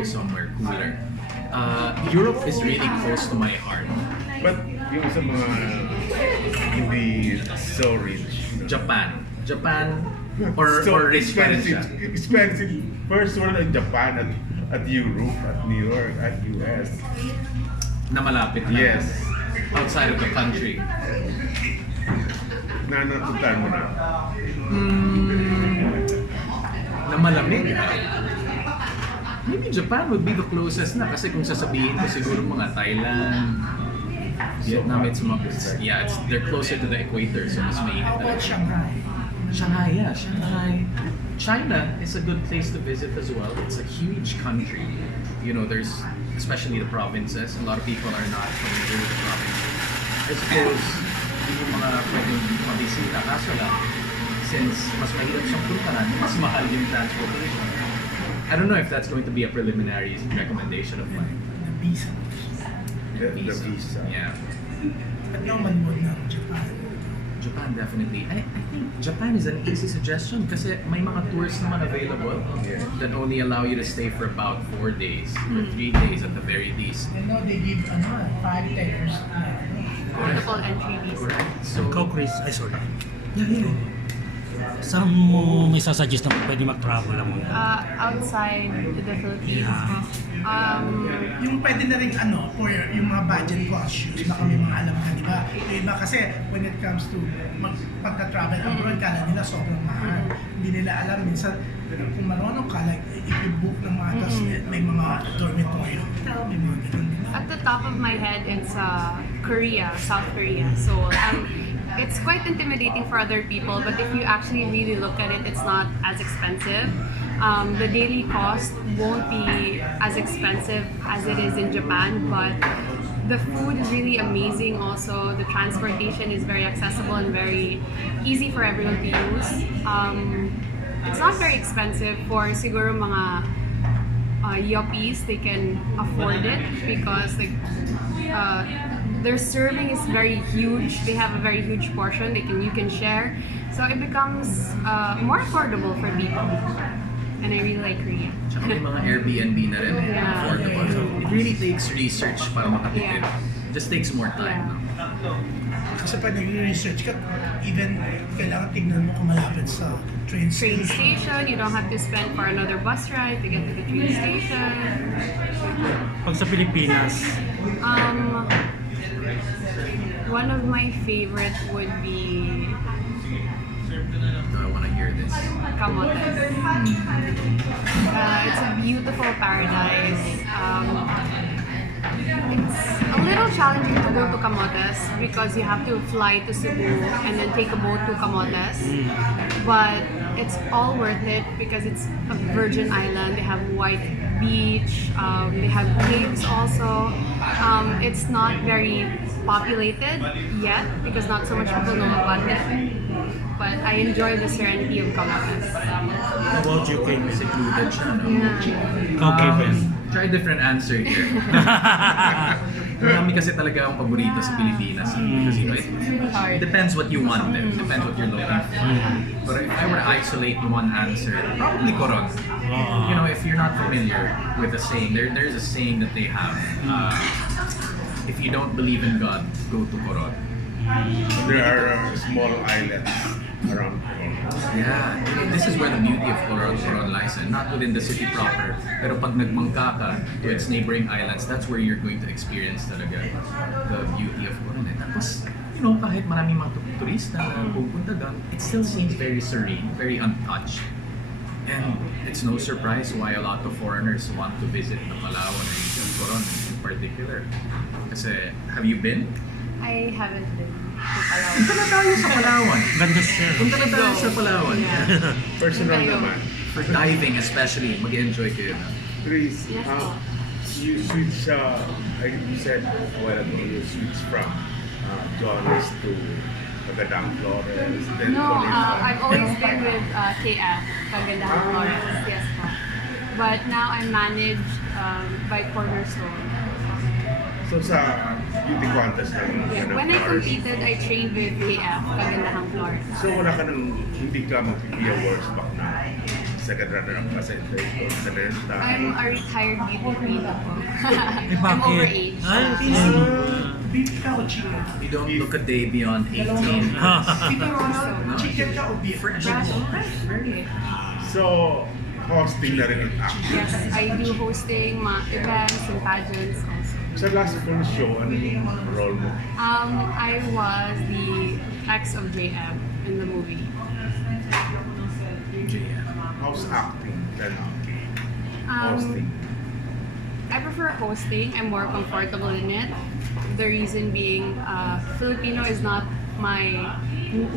go somewhere cooler. Europe is really close to my heart. But yung sa mga hindi so rich. Japan or rich pa rin siya. Expensive. First world at Japan, at Europe, at New York, at US. Na malapit lang. Yes. Outside of the country. Natutunan mo na. Na malamig. Maybe Japan would be the closest na kasi kung sasabihin ko siguro mga Thailand, Vietnam, they're closer to the equator, so mas mainit How about talaga. Shanghai? Shanghai. China is a good place to visit as well. It's a huge country. You know, there's especially the provinces. A lot of people are not familiar with the provinces. I suppose hindi mo mga pwedeng mabisita. Kaso lang, since mas mahirap siyang puntahan, mas mahal yung transportation. I don't know if that's going to be a preliminary recommendation of mine. The visa. The visa. Yeah. But now manuod na ang Japan. Japan definitely. I think Japan is an easy suggestion kasi may mga tours naman available that only allow you to stay for about 4 days or 3 days at the very least. And now they give 5 years. Multiple entry visa. Correct. So, Ikaw, Kris, ay sorry. yeah. Saan mo may sasuggest na pwede mag-travel lang muna? Outside the Philippines. Yeah. Yung pwede na rin for yung mga budget conscious, baka may mga alam ka, di ba? Yung iba kasi when it comes to pagka-travel abroad, kala nila sobrang mahal. Hindi nila alam, minsan kung marunong ka, like if you book ng mga tas, may mga dormitory hotel, may mga ganun din. At the top of my head, it's Korea, South Korea. So it's quite intimidating for other people, but if you actually really look at it, it's not as expensive. The daily cost won't be as expensive as it is in Japan, but the food is really amazing also. The transportation is very accessible and very easy for everyone to use. It's not very expensive for siguro mga yuppies, they can afford it because their serving is very huge. They have a very huge portion you can share. So it becomes more affordable for people. And I really like Korea. Tsaka may mga Airbnb na rin affordable. So it really takes research para makatipid. It just takes more time. No? Kasi pag nag-research ka, even kailangan tignan mo kung malapit sa train station. You don't have to spend for another bus ride to get to the train station. Pag sa Pilipinas, One of my favorite would be I want to hear this. Camotes. It's a beautiful paradise. It's a little challenging to go to Camotes because you have to fly to Cebu and then take a boat to Camotes. But it's all worth it because it's a virgin island. They have white beach. They have caves also. It's not very populated yet because not so much people know about it. But I enjoy the serenity of Camotes. how about you, Kris? Secluded siya, no? Okay, Ben. Try a different answer here. Marami kasi talaga ang paborito sa Pilipinas. Because you know, it depends what you want. Depends what you're looking for. But if I were to isolate one answer, probably Coron. You know, if you're not familiar with the saying, there's a saying that they have. If you don't believe in God, go to Coron. There are small islands around Coron. Yeah, this is where the beauty of Coron lies, and not within the city proper. Pero pag nagmangka ka to its neighboring islands, that's where you're going to experience talaga the beauty of Coron. Tapos, you know, kahit maraming mga turista na pupunta doon, it still seems very serene, very untouched. And it's no surprise why a lot of foreigners want to visit the Palawan region, Coron in particular. Kasi, have you been? I haven't been to Palawan. Punta na tayo sa Palawan. Ganda siya. Punta na tayo sa Palawan. Yeah. Personal Tayo. naman. For diving especially, mag-enjoy kayo na. Kris, Yes, po. you switch, like you said a while ago, you switch from Jonas to Magandang Flores, then No, Coleen. I've always been with KF, Kagandahan Flores, yes po. But now I'm managed by Cornerstone. So sa beauty contest ng Yeah. Magandang When I Flores, competed, I trained with KF, Kagandahan Flores. so wala ka nang, hindi ka mag-PPA awards back na. second runner-up ka sa Intercontinental. I'm a retired beauty queen po. Eh, I'm bakit? overage. Ay, Beef ka o chicken? You don't look a day beyond 18. Tito Ronald, No. chicken ka o beef? Fresh. Okay. So, hosting na rin ang acting. Yes, I do hosting mga events and pageants also. Sa last full show, ano yung role mo? I was the ex of JM in the movie. How's acting than Um, hosting? I prefer hosting. I'm more comfortable in it. The reason being, Filipino is not my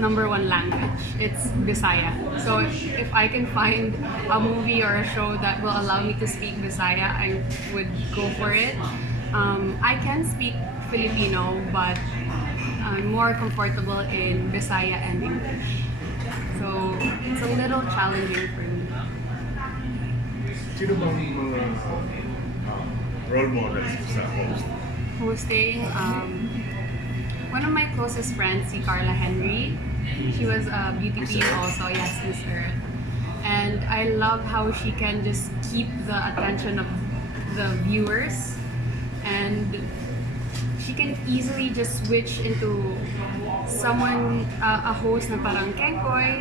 number one language. It's Bisaya. So if I can find a movie or a show that will allow me to speak Bisaya, I would go for it. I can speak Filipino, but I'm more comfortable in Bisaya and English. So it's a little challenging for me. Sino bang mga role models mo sa host? Hosting, one of my closest friends, si Carla Henry. She was a beauty Miss queen Earth. also, yes, Miss Earth. And I love how she can just keep the attention of the viewers, and she can easily just switch into someone, a host na parang kengkoy.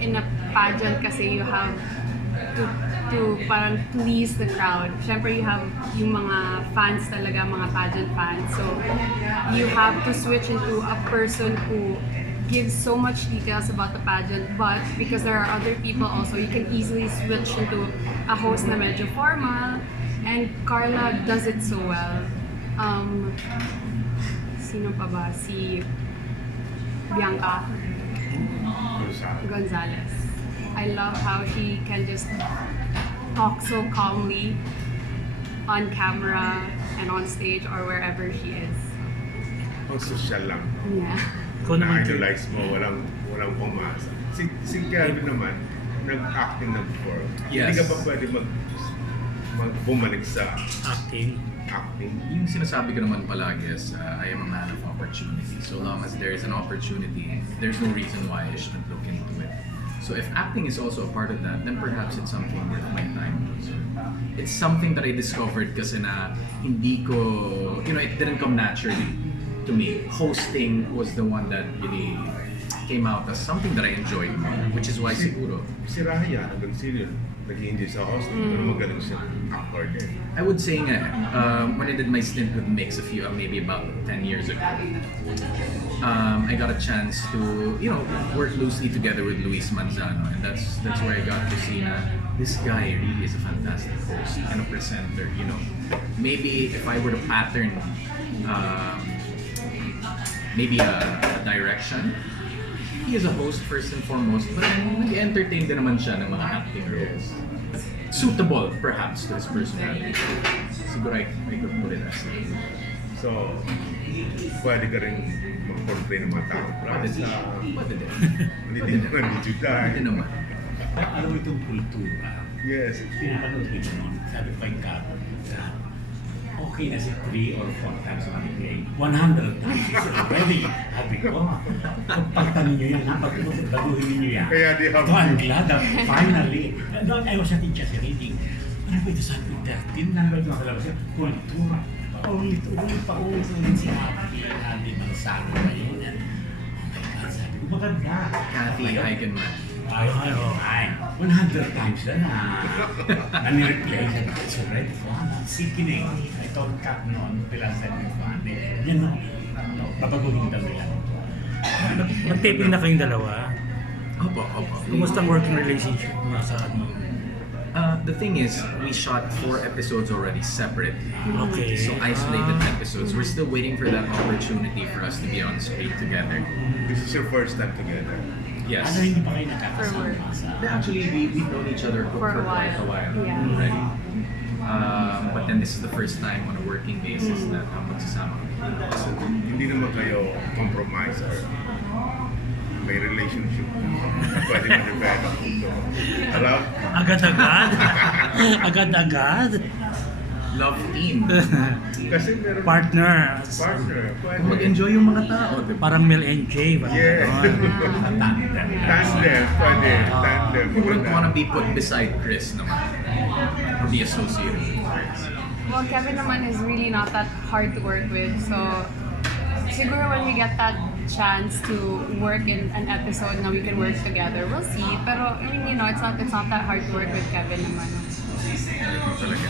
In a pageant kasi you have to parang please the crowd. Siyempre you have yung mga fans talaga, mga pageant fans. So you have to switch into a person who gives so much details about the pageant, but because there are other people also, you can easily switch into a host na medyo formal, and Carla does it so well. Sino pa ba? Si Bianca Gonzalez. I love how she can just talk so calmly on camera and on stage or wherever she is. Ang social lang. Yeah. Ikaw naman, Kris. Na-idolize mo, walang pumasa. Si Kelvin naman, nag-acting na before. Yes. Hindi ka ba pwede bumalik sa acting. acting? Yung sinasabi ko naman palagi is, I am a man of opportunity. So long as there is an opportunity, there's no reason why I shouldn't look into it. So if acting is also a part of that, then perhaps it's something worth my time. So it's something that I discovered kasi na hindi ko, it didn't come naturally to me. Hosting was the one that really came out as something that I enjoyed more, which is why siguro. Si Raya, hanggang senior, nag-i-enjoy sa hosting, pero magaling siya actor din. I would say nga, when I did my stint with Mix maybe about 10 years ago, I got a chance to, work loosely together with Luis Manzano, and that's where I got to see na this guy really is a fantastic host and a presenter. Maybe if I were to pattern, maybe a direction, he is a host first and foremost, but nag-entertain din naman siya ng mga acting roles. Suitable, perhaps, to his personality. Siguro I could put it as that. So, pwede ka rin mag-portray ng mga tao. Pwede din. Hindi din naman medyo Pwede dahil. naman. Alam mo itong kultura, Yes. pinapanood ko yun noon, sabi ko kay Kat, okay na si 3 or 4 times on the day. 100 times is already. Sabi ko, pagpagtanin nyo yan, baguhin nyo yan. Kaya di So I'm glad that finally, noon I was at Teacher's reading, ano ba ito sabi ko, 13 na naman sa labas, kultura, paulit si Happy Manzano ngayon. Oh my God, sabi ko, maganda. Kathy Eigenman. Ay, 100 times na nani-replay siya. It's already fun. Sikinig. I told Kat noon, pilang sabi ko, yan no, babaguhin daw nila. Mag-taping na kayong dalawa. Opo. Kumusta ang working relationship mo sa ano? The thing is, we shot 4 episodes already separate. Okay. So isolated episodes. We're still waiting for that opportunity for us to be on screen together. This is your first time together. Yes. Ano hindi pa kayo For nakakasama work. sa... Actually, we've known each other for For a quite a while Yeah. already. But then this is the first time on a working basis na magsasama kami. So, hindi naman kayo compromise or may relationship na pwede ma-develop ito. Alam? Agad-agad? Agad-agad? Love team. Kasi meron Partner. partner. Pwede. Kung mag-enjoy yung mga tao, diba? Parang Mel and J. Parang Yes. ganon. Tandem, pwede. Tandem. Who wouldn't want to be put beside Kris naman? Or be associated with Kris? Well, Kevin naman is really not that hard to work with. So, siguro when we get that chance to work in an episode na we can work together, we'll see. Pero, I mean, it's not that hard to work with Kevin naman. Talaga.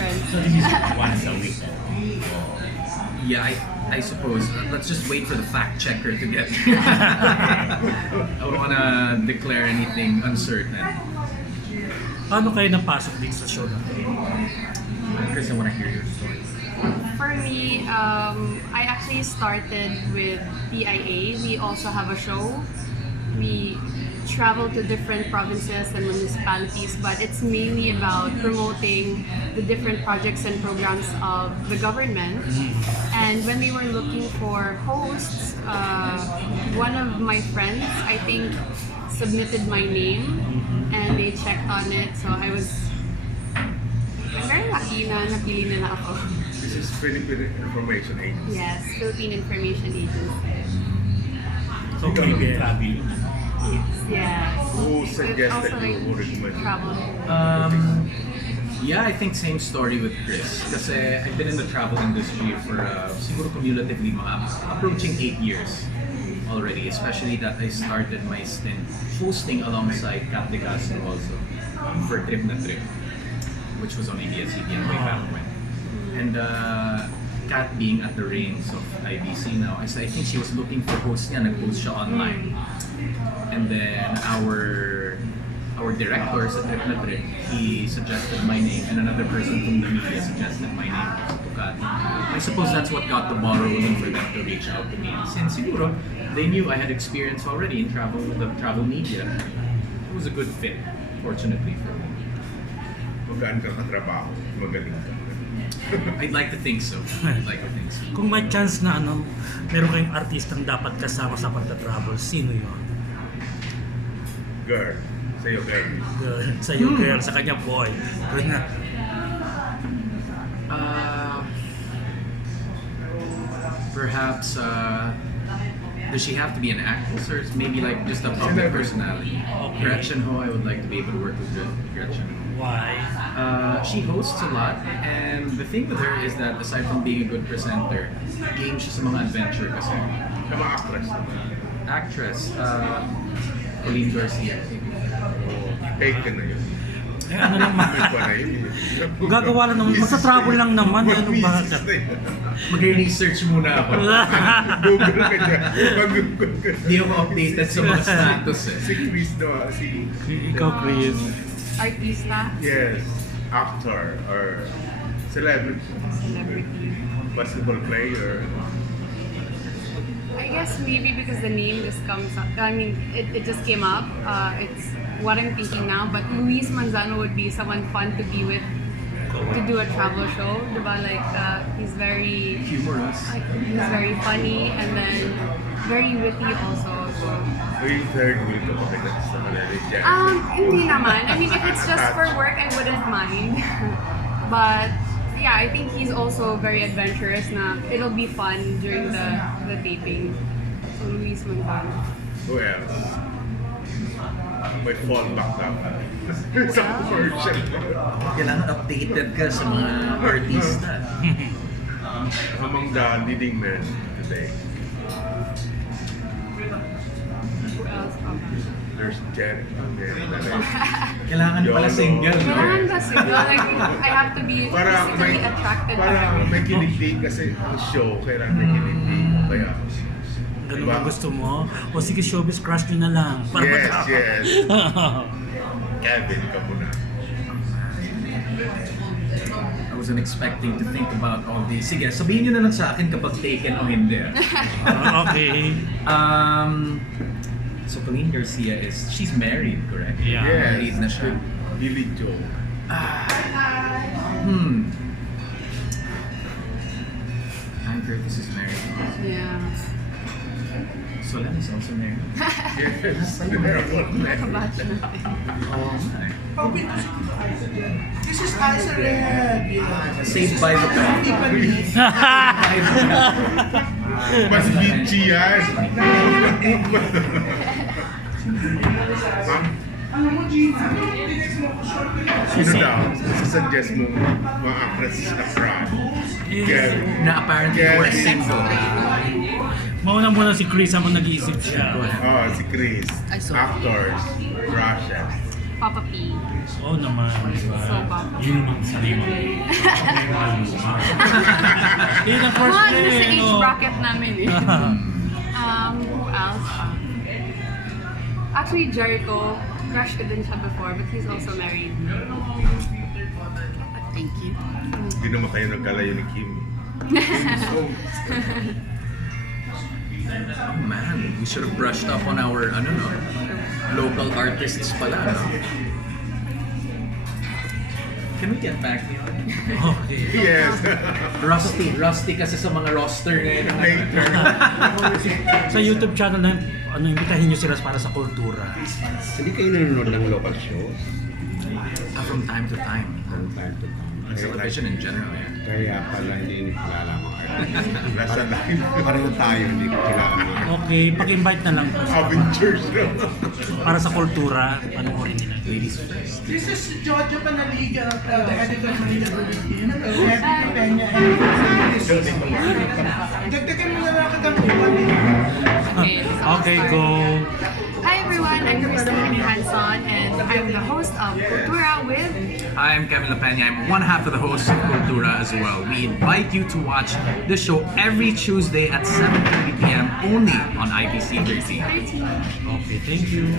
Friends. So this is once a week. Yeah, I suppose. Let's just wait for the fact checker to get here. I don't wanna declare anything uncertain. Paano kayo napasok dito sa show na to? Kris, I wanna hear your story. For me, I actually started with PIA. We also have a show. We travel to different provinces and municipalities, but it's mainly about promoting the different projects and programs of the government. And when we were looking for hosts, one of my friends, I think, submitted my name and they checked on it. So I'm very lucky na napili nila ako. This is Philippine Information Agency. Yes, Philippine Information Agency. So kayo traveling. Yes. Who It's suggested also you? like Who recommended? travel. Yeah, I think same story with Kris. Kasi I've been in the travel industry for siguro cumulatively mga approaching 8 years already. Especially that I started my stint hosting alongside Kat De Castro also for Trip na Trip, which was on ABS-CBN way back when. And Kat being at the reins of IBC now, I think she was looking for hosts niya, nag-post siya online. And then our director sa Trip na Trip, he suggested my name, and another person from the media suggested my name to Kat. I suppose that's what got the ball rolling for them to reach out to me. Since siguro, they knew I had experience already in the travel media. It was a good fit, fortunately for me. Magaan ka katrabaho. Magaling ka. I'd like to think so. I'd like to think so. Kung may chance na meron kayong artistang dapat kasama sa pagta-travel, sino yun? Girl. Sa'yo, girl. Girl, sa'yo girl, sa kanya boy. Girl na. Perhaps, does she have to be an actress, or maybe like just a public personality? Okay. Gretchen Ho, I would like to be able to work with Gretchen Ho. Why? She hosts a lot, and the thing with her is that aside from being a good presenter, game siya sa mga adventure kasi. Sa mga actress. Actress, Coleen Garcia. Fake ka na yun. Eh, ano naman? May pa na yun. Gagawa lang naman, magsa-travel lang naman. Ano ba? Mag-research muna ako. Google ka dyan. Mag-Google ka. Hindi ako updated sa mga status eh. Si Kris na, Ikaw, Kris. Artista, yes, actor or celebrity. celebrity. Basketball player. I guess maybe because the name just comes up. I mean, it just came up. It's what I'm thinking now. But Luis Manzano would be someone fun to be with, to do a travel show. Diba? Like, he's very Humorous. he's very funny and then very witty also. So. Are you third wheel ka pa sa kanila dyan? Hindi naman. I mean, if it's just for work, I wouldn't mind. But yeah, I think he's also very adventurous na it'll be fun during the taping. So Luis Manzano. Who else? May fallback dapat. Sa commercial. Kailangan updated ka sa mga artista. Among the leading men today, Who else? there's Jericho. Kailangan pala single, no? Kailangan ba siguro? Like, I have to be physically attracted to Parang him. may kinilig kasi ang show, kailangan may kinilig. Kaya, Ganun diba? ang gusto mo? O sige, showbiz crush nyo na lang. Para Yes, matapos. yes. Kevin ka muna. I wasn't expecting to think about all these. Sige, sabihin nyo na lang sa akin kapag taken o hindi. Okay. So Coleen Garcia she's married, correct? Yeah. Yes. Married na siya. Billy Joe. Ann Curtis is married. Yeah. Solan is also married. Yes. Nakabatch natin. Oh, my. Pag-window si Tito Isaac yan. Kasi is eyes are red. Saved by the Bell. Mas bitchy yan. Alam mo, Gina, tinext mo ko short ko lang. Sino daw? Suggest mo mga actresses na fraud. Kevin. Na apparently were single. Mauna muna si Kris habang nag-iisip siya. Oh, si Kris. Actors. Russia. Papa P. Oo naman. So, Papa. Yun naman sa lima. Yun ang first Mga play. ano sa age no? bracket namin eh. Who else? Actually, Jericho. Crush ko din siya before, but he's also married. Thank you. Hindi naman kayo nagkalayo ni Kim. Oh man, we should have brushed up on our local artists pala. No? Can we get back here? Okay. Yes. Rusty kasi sa mga roster ngayon. Later. Sa YouTube channel na imbitahin nyo sila para sa kultura. Hindi kayo nanonood ng local shows From time to time. from time to time. Television in general, yeah. Kaya pala hindi kilala mga artist. Nasa line. Pareho tayo hindi kilala mga artist. Okay, pag-invite na lang po. Avengers. Para sa kultura, panoorin nila. Ladies first. This is Jojo Panaliga, the editor of Manila Bulletin. Happy Peña and dagdagan mo na lang kitang uwan Okay, Okay, go. Hi everyone, I'm Kris Hanson and I'm the host of Cultura with I'm Kevin Lapena. I'm one half of the host of Cultura as well. We invite you to watch the show every Tuesday at 7:30 p.m. only on IPC 13. 13. Okay, thank you.